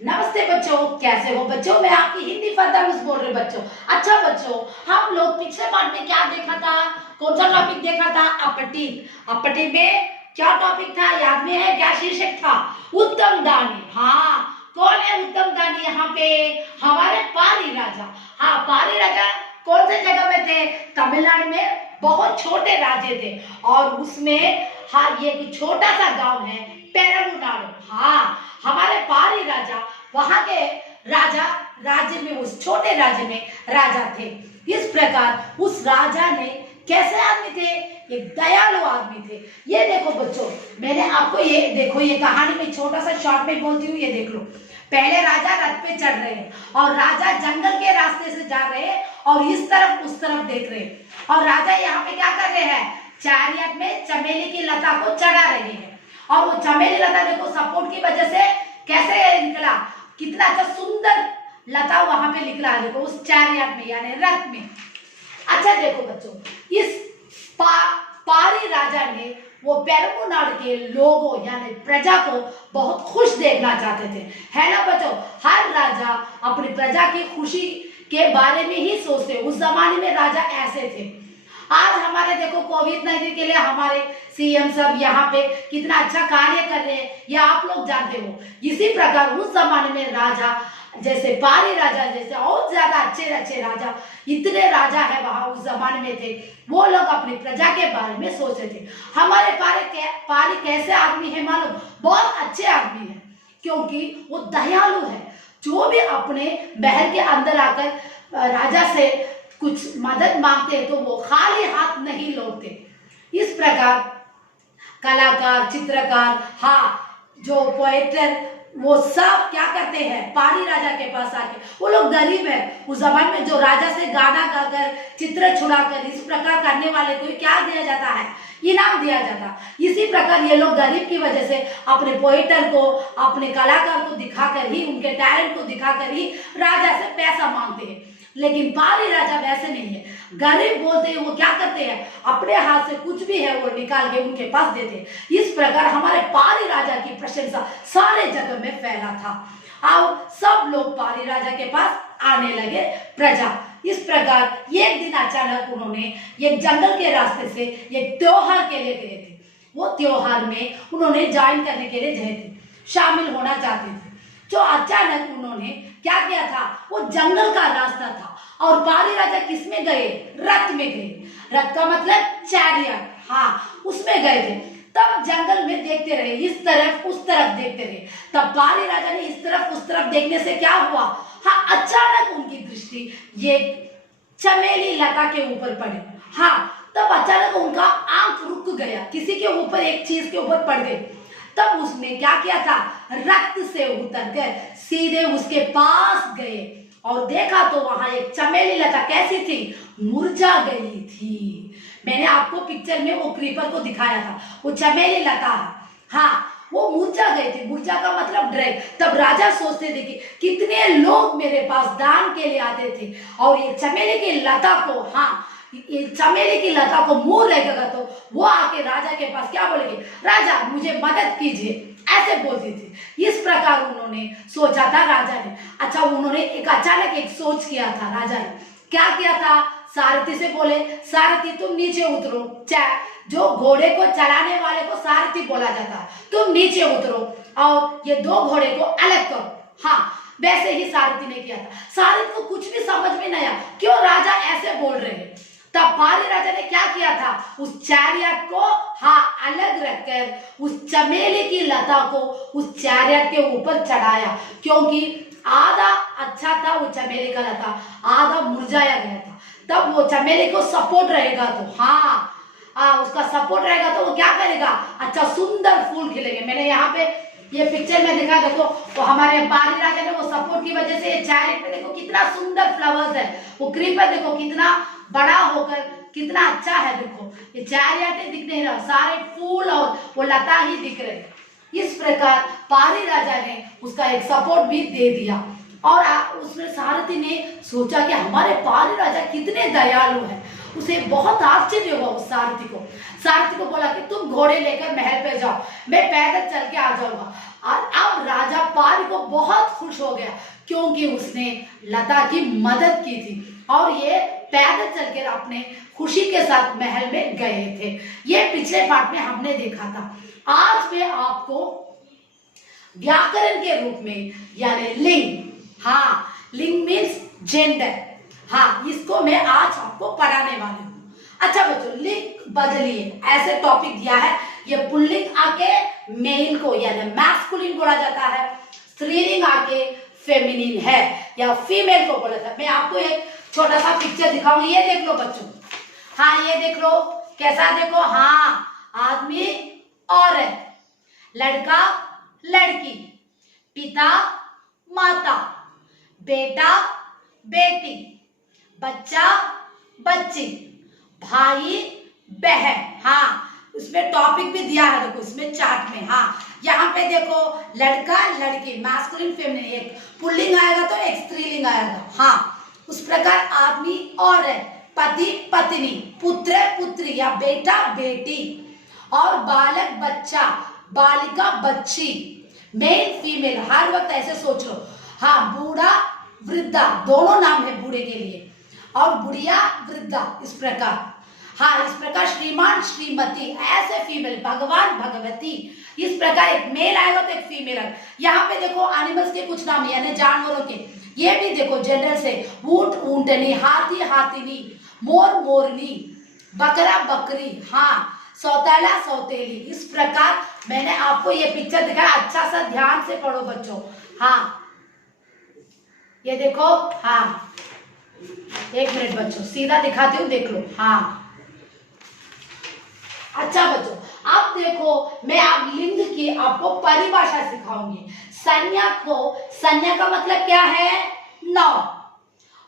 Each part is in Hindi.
नमस्ते बच्चों, कैसे हो बच्चों। मैं आपकी हिंदी फर्दा मिस बोल रही बच्चों। अच्छा बच्चों, हम लोग पिछले पार्ट में क्या देखा था, कौन सा टॉपिक देखा था? अपटी में क्या टॉपिक था, याद में है? क्या शीर्षक था? उत्तम दानी। हाँ, कौन है उत्तम दानी? यहाँ पे हमारे पाली राजा। हाँ, पाली राजा कौन से जगह में थे? तमिलनाडु में बहुत छोटे राज्य थे और उसमें हाँ ये छोटा सा गांव है पेरमुनाडु। हाँ, हमारे पाली राजा वहां के राजा राज्य में, उस छोटे राज्य में राजा थे। इस प्रकार उस राजा ने कैसे आदमी थे? एक दयालु आदमी थे। ये देखो बच्चों, मैंने आपको ये देखो, ये कहानी में छोटा सा शॉर्ट में बोलती हूँ, ये देख लो। पहले राजा रथ पे चढ़ रहे हैं और राजा जंगल के रास्ते से जा रहे हैं और इस तरफ उस तरफ देख रहे हैं और राजा यहाँ पे क्या कर रहे हैं? चैरियट में चमेली की लता को चढ़ा रहे हैं और वो चमेली लता देखो सपोर्ट की वजह से कैसे निकला, कितना अच्छा सुंदर लता वहां पे निकला है देखो उस चैरियट में यानी रथ में। अच्छा देखो बच्चों, इस पारी राजा ने वो पेरमुनाडु के लोगों यानी प्रजा को बहुत खुश देखना चाहते थे, है ना बच्चों। हर राजा अपनी प्रजा की खुशी के बारे में ही सोचते। उस जमाने में राजा ऐसे थे। आज हमारे देखो कोविड-19 के लिए हमारे सीएम सब यहाँ पे कितना अच्छा कार्य कर रहे हैं, ये आप लोग जानते हो। इसी प्रकार उस जमाने में राजा जैसे पाली राजा जैसे और ज्यादा अच्छे अच्छे राजा, इतने राजा है वहां उस जमाने में थे, वो लोग अपनी प्रजा के बारे में सोचते थे। हमारे पाली कैसे आदमी है मालूम? बहुत अच्छे आदमी है क्योंकि वो दयालु है। जो भी अपने महल के अंदर आकर राजा से कुछ मदद मांगते तो वो खाली हाथ नहीं लौटते। इस प्रकार कलाकार, चित्रकार, हाँ जो पोएटर, वो सब क्या करते हैं? पाली राजा के पास आके, वो लोग गरीब है उस जमाने में, जो राजा से गाना गाकर, चित्र छुड़ाकर, इस प्रकार करने वाले को क्या दिया जाता है? इनाम दिया जाता। इसी प्रकार ये लोग गरीब की वजह से अपने पोएटर को, अपने कलाकार को दिखाकर ही, उनके टैलेंट को दिखाकर ही राजा से पैसा मांगते हैं। लेकिन पाली राजा वैसे नहीं है। गरीब बोलते हैं वो क्या करते हैं? अपने हाथ से कुछ भी है वो निकाल के उनके पास देते हैं। इस प्रकार हमारे पाली राजा की प्रशंसा सारे जगह में फैला था और सब लोग पाली राजा के पास आने लगे प्रजा। इस प्रकार एक दिन अचानक उन्होंने एक जंगल के रास्ते से एक त्योहार के लिए गए थे। वो त्योहार में उन्होंने ज्वाइन करने के लिए गए थे, शामिल होना चाहते थे। जो अचानक उन्होंने क्या किया था? वो जंगल का रास्ता था और पाली राजा किस में गए? रथ में गए। रथ का मतलब चैरियट, हाँ उसमें गए थे। तब जंगल में देखते रहे, इस तरफ उस तरफ देखते रहे। तब पाली राजा ने इस तरफ उस तरफ देखने से क्या हुआ? हाँ, अचानक उनकी दृष्टि ये चमेली लता के ऊपर पड़ी। हाँ, तब अचानक उनका आंख रुक गया, किसी के ऊपर, एक चीज के ऊपर पड़ गई। तब उसने क्या किया था? रथ से उतरकर सीधे उसके पास गए और देखा तो वहां एक चमेली लता कैसी थी? मुरझा गई थी। मैंने आपको पिक्चर में वो क्रीपर को दिखाया था, वो चमेली लता है। हाँ, वो मुरझा गई थी। मुरझा का मतलब ड्राई। तब राजा सोचते थे कि कितने लोग मेरे पास दान के लिए आते थे और ये चमेली की लता को, हाँ ये चमेली की लता को मुंह लगेगा तो वो आके राजा के पास क्या बोलेगी? राजा मुझे मदद कीजिए, ऐसे बोलती थी। इस प्रकार उन्होंने सोचा था राजा ने। अच्छा, उन्होंने एक अचानक एक सोच किया था राजा ने। क्या किया था? सारथी से बोले, सारथी तुम नीचे उतरो। जो घोड़े को चलाने वाले को सारथी बोला जाता है। तुम नीचे उतरो और ये दो घोड़े को अलग करो। हाँ, वैसे ही सारथी ने किया था। सारथी को कुछ भी समझ में नहीं आया, क्यों राजा ऐसे बोल रहे हैं। तब पाली राजा ने क्या किया था? उस चैरियट को हाँ अलग रखकर उस चमेली की लता को उस चैरियट के ऊपर चढ़ाया, क्योंकि आधा अच्छा था वो चमेली का लता, आधा मुरझाया गया था। तब वो चमेली को सपोर्ट रहेगा तो उसका सपोर्ट रहेगा तो वो क्या करेगा? अच्छा सुंदर फूल खिलेंगे। मैंने यहाँ पे ये पिक्चर में दिखा, देखो वो हमारे पाली राजा ने वो सपोर्ट की वजह से चैरियट में देखो कितना सुंदर फ्लावर्स है। वो क्रीपर देखो कितना बड़ा होकर कितना अच्छा है। देखो ये चैरियट दिख नहीं रहा, सारे फूल और वो लता ही दिख रहे। इस प्रकार पाली राजा ने उसका एक सपोर्ट भी दे दिया और उसमें सारथी ने सोचा कि हमारे पाली राजा कितने दयालु हैं उसे बहुत आश्चर्य हुआ उस सारथी को बोला कि तुम घोड़े लेकर महल पे जाओ, मैं पैदल चल के आ जाऊंगा। और अब राजा पारी को बहुत खुश हो गया क्योंकि उसने लता की मदद की थी और ये पैदल चलकर अपने खुशी के साथ महल में गए थे। ये पिछले पार्ट में हमने देखा था। आज मैं आपको व्याकरण के रूप में यानी लिंग, हाँ लिंग मीन्स जेंडर, हाँ इसको मैं आज आपको पढ़ाने वाली हूँ। अच्छा बच्चों, लिंग बदलिए ऐसे टॉपिक दिया है। ये पुल्लिंग आके मेल को यानी मैस्कुलिन बोला जाता है, स्त्रीलिंग आके फेमिनिन है या फीमेल को बोला जाता है। मैं आपको एक छोटा सा पिक्चर दिखाऊंगी, ये देख लो बच्चों। हाँ ये देख लो, कैसा देखो, हाँ आदमी औरत, लड़का लड़की, पिता माता, बेटा बेटी, बच्चा बच्ची, भाई बहन। हाँ उसमें टॉपिक भी दिया है, देखो इसमें चार्ट में। हाँ यहाँ पे देखो लड़का लड़की, मैस्कुलिन फेमिनिन, एक पुल्लिंग आएगा तो एक स्त्रीलिंग आएगा। हाँ उस प्रकार आदमी औरत, पति पत्नी, पुत्र पुत्री या बेटा बेटी, और बालक बच्चा, बालिका बच्ची, मेल फीमेल। हर वक्त ऐसे सोच लो। हाँ बूढ़ा वृद्धा, दोनों नाम है बूढ़े के लिए, और बुढ़िया वृद्धा, इस प्रकार। हाँ इस प्रकार श्रीमान श्रीमती, ऐसे फीमेल, भगवान भगवती, इस प्रकार एक मेल आएगा तो एक फीमेल आएगा। यहाँ पे देखो एनिमल्स के कुछ नाम यानी जानवरों के, ये भी देखो जेंडर से, ऊंट ऊंटनी, हाथी हाथिनी, मोर मोरनी, बकरा बकरी, हाँ सौतेला सौतेली। इस प्रकार मैंने आपको ये पिक्चर दिखाया, अच्छा सा ध्यान से पढ़ो बच्चों। हाँ ये देखो, हाँ एक मिनट बच्चों सीधा दिखाती हूँ, देख लो। हाँ अच्छा बच्चों, अब देखो मैं अब लिंग की आपको परिभाषा सिखाऊंगी। संज्ञा का मतलब क्या है, नाउन,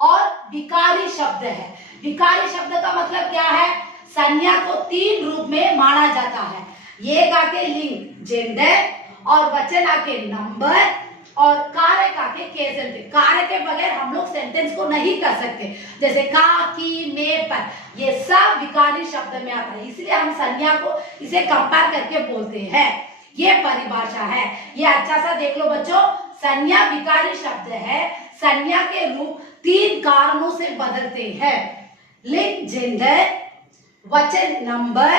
और विकारी शब्द है। विकारी शब्द का मतलब क्या है, संज्ञा को तीन रूप में माना जाता है। ये आके लिंग जेंडर, और वचन आके नंबर, और कारक आके केसेंट। कारक के बगैर हम लोग सेंटेंस को नहीं कर सकते, जैसे का की में पर, ये सब विकारी शब्द में आता है, इसलिए हम संज्ञा को इसे कंपेयर करके बोलते हैं। ये परिभाषा है, ये अच्छा सा देख लो बच्चों। संज्ञा विकारी शब्द है, संज्ञा के रूप तीन कारणों से बदलते हैं, लिंग जेंडर, वचन नंबर,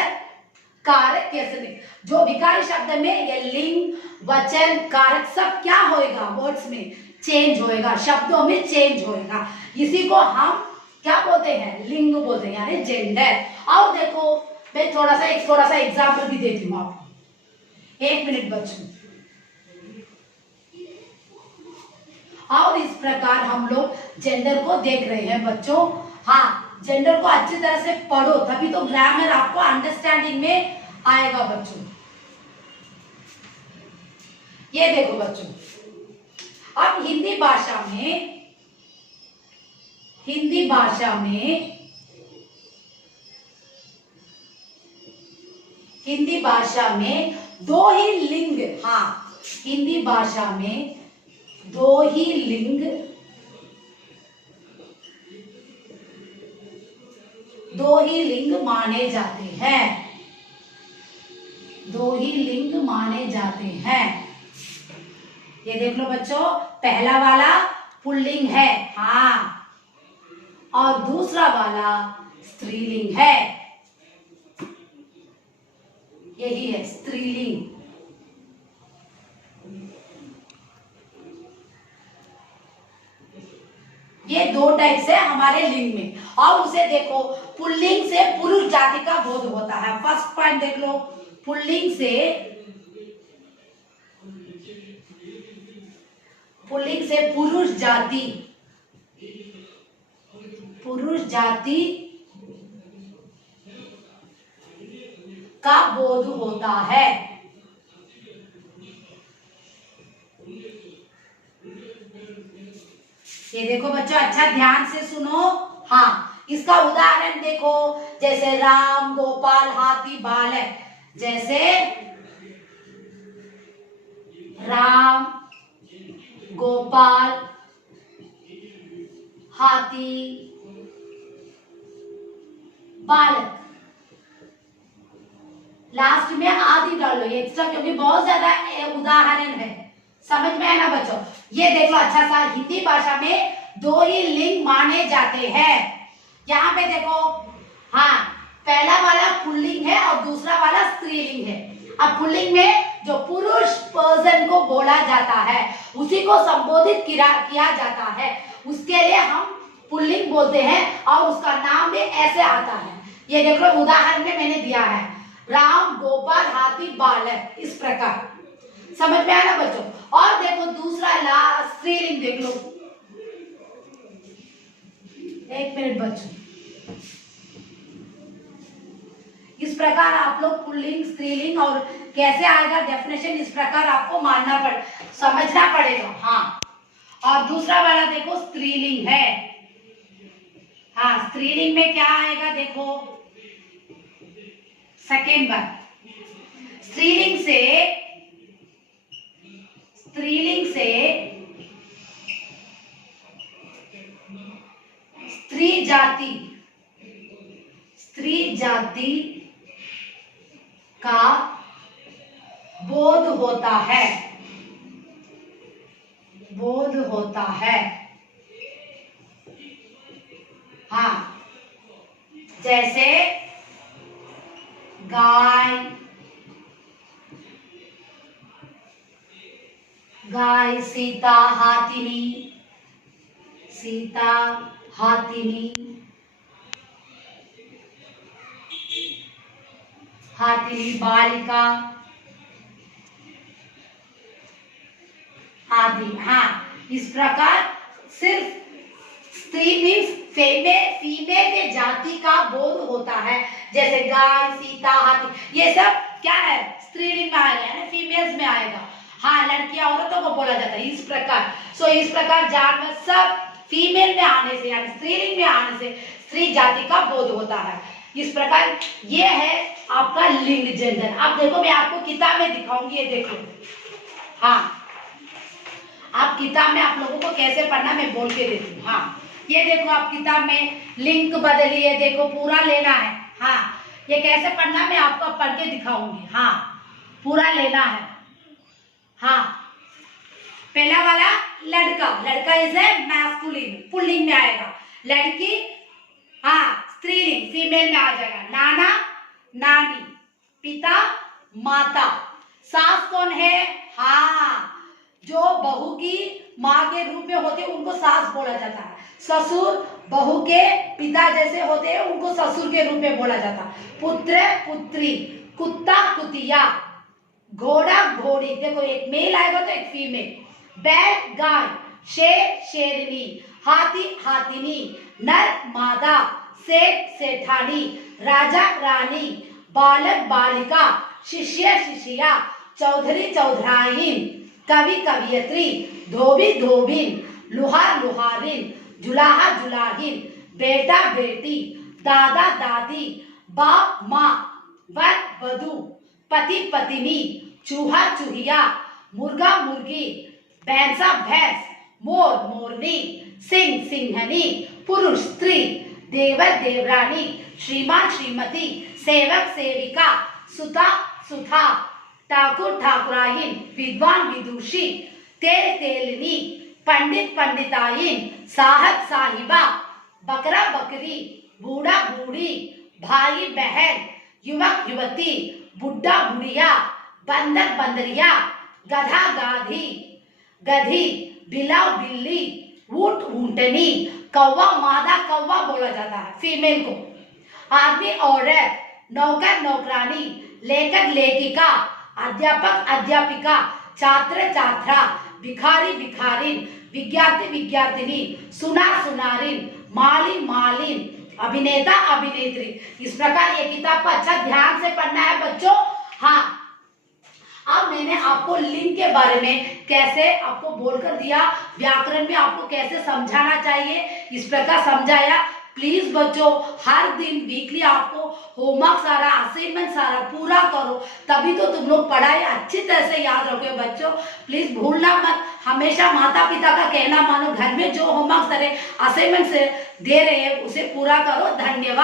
कारक केसेंट। जो विकारी शब्द में ये लिंग वचन कारक सब क्या होएगा, वर्ड्स में चेंज होएगा, शब्दों में चेंज होएगा, इसी को हम क्या बोलते हैं, लिंग बोलते हैं यानी जेंडर। और देखो मैं थोड़ा सा एग्जाम्पल भी देती हूँ आपको, एक मिनट बच्चों। और इस प्रकार हम लोग जेंडर को देख रहे हैं बच्चों। हाँ जेंडर को अच्छी तरह से पढ़ो, तभी तो ग्रामर आपको अंडरस्टैंडिंग में आएगा बच्चों। ये देखो बच्चों, अब हिंदी भाषा में दो ही लिंग, हाँ हिंदी भाषा में दो ही लिंग माने जाते हैं, दो ही लिंग माने जाते हैं। ये देख लो बच्चों, पहला वाला पुल्लिंग है, हाँ, और दूसरा वाला स्त्रीलिंग है, यही है स्त्रीलिंग। ये दो टाइप से हमारे लिंग में। और उसे देखो, पुल्लिंग से पुरुष जाति का बोध होता है। फर्स्ट पॉइंट देख लो, पुल्लिंग से पुरुष जाति का बोध होता है। ये देखो बच्चों, अच्छा ध्यान से सुनो। हाँ इसका उदाहरण देखो, जैसे राम गोपाल हाथी बालक, जैसे राम गोपाल हाथी बालक, लास्ट में आदि डाल लो एक्स्ट्रा, क्योंकि बहुत ज्यादा उदाहरण है, समझ में है ना बच्चों। ये देख लो अच्छा सा, हिंदी भाषा में दो ही लिंग माने जाते हैं। यहाँ पे देखो, हाँ, पहला वाला पुल्लिंग है और दूसरा वाला स्त्रीलिंग है। अब पुल्लिंग में जो पुरुष पर्सन को बोला जाता है उसी को संबोधित किया जाता है, उसके लिए हम पुल्लिंग बोलते हैं और उसका नाम भी ऐसे आता है। ये देखो उदाहरण में मैंने दिया है, राम गोपाल हाथी बालक, इस प्रकार, समझ में आया ना बच्चों। और देखो दूसरा स्त्रीलिंग देख लो, एक मिनट बच्चों, इस प्रकार आप लोग पुल्लिंग स्त्रीलिंग और कैसे आएगा डेफिनेशन, इस प्रकार आपको समझना पड़ेगा। हाँ, और दूसरा वाला देखो स्त्रीलिंग है। हाँ, स्त्रीलिंग में क्या आएगा देखो, सेकेंड बार, स्त्रीलिंग से स्त्री जाति का बोध होता है। हाँ, जैसे गाय सीता हाथिनी बालिका आदि। हाँ, इस प्रकार सिर्फ स्त्री मीन्स फीमेल के जाति का बोध होता है, जैसे गाय सीता हाथी, ये सब क्या है, स्त्रीलिंग में आएगा, है ना, फीमेल्स में आएगा। हाँ, लड़कियां औरतों को बोला जाता है, इस प्रकार। इस प्रकार जानवर सब फीमेल में आने से यानी स्त्रीलिंग में आने से स्त्री जाति का बोध होता है। इस प्रकार ये है आपका लिंग जेंडर। अब देखो मैं आपको किताब में दिखाऊंगी, ये देखो। हाँ, आप किताब में आप लोगों को कैसे पढ़ना मैं बोल के देती हूँ। हाँ, ये देखो आप किताब में लिंक बदलिए, देखो पूरा लेना है। हाँ, ये कैसे पढ़ना मैं आपको पढ़ के दिखाऊंगी। हाँ, पूरा लेना है। हाँ, पहला वाला लड़का इज ए मैस्कुलिन, पुल्लिंग में आएगा। लड़की, हाँ, स्त्रीलिंग, फीमेल में आ जाएगा। नाना नानी, पिता माता। सास कौन है, हाँ, जो बहू की माँ के रूप में होते हैं उनको सास बोला जाता है। ससुर बहू के पिता जैसे होते हैं उनको ससुर के रूप में बोला जाता है। पुत्र पुत्री, कुत्ता कुतिया, घोड़ा घोड़ी, देखो एक मेल आएगा तो एक फीमेल। बैल गाय, शेर शेरनी, हाथी हाथिनी, नर मादा, सेठ सेठानी, राजा रानी, बालक बालिका, शिष्य शिष्या, चौधरी चौधराइन, कवि कवियत्री, धोबी धोबिन, लुहार लुहारिन, जुलाहा जुलाहिन, बेटा बेटी, दादा दादी, बाप माँ, वर वधू, पति पत्नी, चूहा चूहिया, मुर्गा मुर्गी, भैंसा भैंस, मोर मोरनी, सिंह सिंहनी, पुरुष स्त्री, देवर देवरानी, श्रीमान श्रीमती, सेवक सेविका, सुता सुथा, ठाकुर ठाकुराइन, विद्वान विदुषी, तेल तेलनी, पंडित पंडिताइन, साहब साहिबा, बकरा बकरी, बूढ़ा बूढ़ी, भाई बहन, युवक युवती, बुढ़ा बुढ़िया, बंदर बंदरिया, गधा गाधी गधी, बिला बिल्ली, ऊंट ऊंटनी, कौवा मादा कौवा बोला जाता है फीमेल को। आदमी औरत, नौकर नौकरानी, लेखक लेखिका, अध्यापक अध्यापिका, छात्र छात्रा, भिखारी भिखारिन, विद्यार्थी विद्यार्थिनी, सुनार सुनारिन, माली मालिन, अभिनेता अभिनेत्री। इस प्रकार ये किताब को अच्छा ध्यान से पढ़ना है बच्चों। हाँ, अब मैंने आपको लिंग के बारे में कैसे आपको बोलकर दिया, व्याकरण में आपको कैसे समझाना चाहिए, इस प्रकार समझाया। प्लीज बच्चों, हर दिन वीकली आपको होमवर्क सारा असाइनमेंट सारा पूरा करो, तभी तो तुम लोग पढ़ाई अच्छी तरह से याद रखोगे बच्चों। प्लीज भूलना मत, हमेशा माता पिता का कहना मानो, घर में जो होमवर्क सारे असाइनमेंट से दे रहे हैं उसे पूरा करो। धन्यवाद।